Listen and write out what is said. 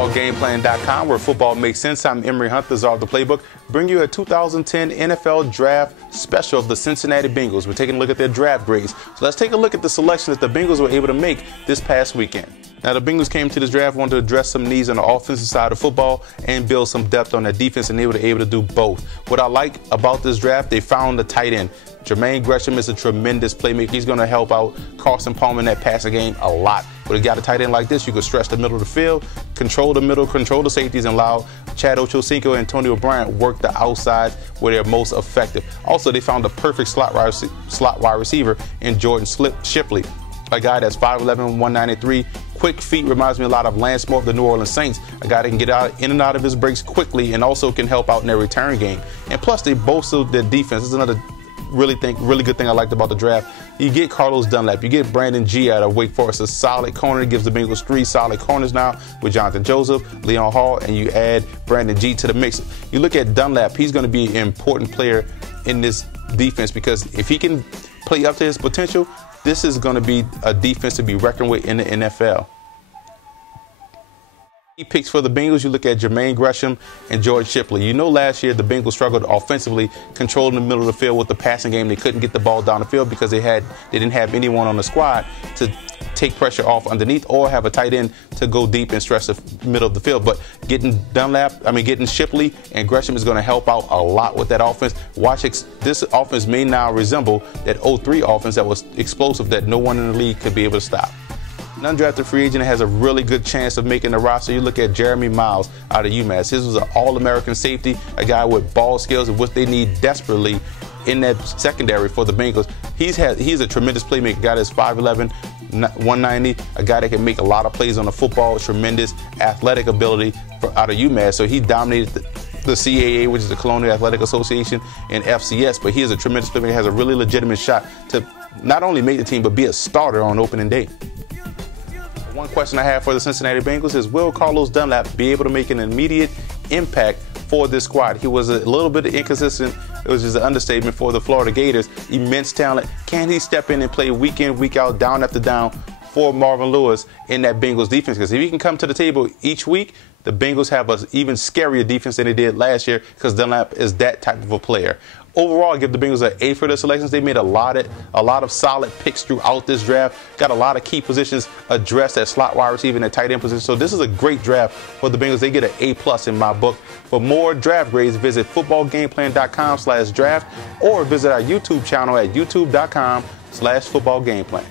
footballgameplan.com, where football makes sense. I'm Emory Hunt, the czar of the playbook. Bring you a 2010 NFL Draft special of the Cincinnati Bengals. We're taking a look at their draft grades. So let's take a look at the selection that the Bengals were able to make this past weekend. Now, the Bengals came to this draft wanting to address some needs on the offensive side of football and build some depth on their defense, and they were able to do both. What I like about this draft, they found the tight end. Jermaine Gresham is a tremendous playmaker. He's going to help out Carson Palmer in that passing game a lot. But you got a tight end like this, you can stretch the middle of the field, control the middle, control the safeties, and allow Chad Ochocinco and Antonio Bryant work the outside where they're most effective. Also, they found the perfect slot wide receiver in Jordan Shipley, a guy that's 5'11", 193. Quick feet, reminds me a lot of Lance Moore of the New Orleans Saints, a guy that can get in and out of his breaks quickly and also can help out in their return game. And plus, they bolstered their defense. This is another really good thing I liked about the draft. You get Carlos Dunlap, you get Brandon G out of Wake Forest, a solid corner. It gives the Bengals 3 solid corners now with Jonathan Joseph, Leon Hall, and you add Brandon G to the mix. You look at Dunlap, he's going to be an important player in this defense because if he can play up to his potential, this is going to be a defense to be reckoned with in the NFL. Picks for the Bengals, you look at Jermaine Gresham and George Shipley. You know, last year the Bengals struggled offensively, controlling the middle of the field with the passing game. They couldn't get the ball down the field because they didn't have anyone on the squad to take pressure off underneath or have a tight end to go deep and stretch the middle of the field. But getting Shipley and Gresham is going to help out a lot with that offense. This offense may now resemble that 03 offense that was explosive that no one in the league could be able to stop. An undrafted free agent has a really good chance of making the roster. You look at Jeremy Miles out of UMass. His was an all-American safety, a guy with ball skills, and what they need desperately in that secondary for the Bengals. He's a tremendous playmaker, guy that's 5'11", 190, a guy that can make a lot of plays on the football, tremendous athletic ability out of UMass. So he dominated the CAA, which is the Colonial Athletic Association, and FCS, but he is a tremendous playmaker, has a really legitimate shot to not only make the team, but be a starter on opening day. One question I have for the Cincinnati Bengals is, will Carlos Dunlap be able to make an immediate impact for this squad? He was a little bit inconsistent. It was just an understatement for the Florida Gators. Immense talent. Can he step in and play week in, week out, down after down for Marvin Lewis in that Bengals defense? Because if he can come to the table each week, the Bengals have an even scarier defense than they did last year because Dunlap is that type of a player. Overall, I give the Bengals an A for their selections. They made a lot of solid picks throughout this draft. Got a lot of key positions addressed at slot wide receiver and at tight end position. So this is a great draft for the Bengals. They get an A+ in my book. For more draft grades, visit footballgameplan.com/draft or visit our YouTube channel at youtube.com/footballgameplan.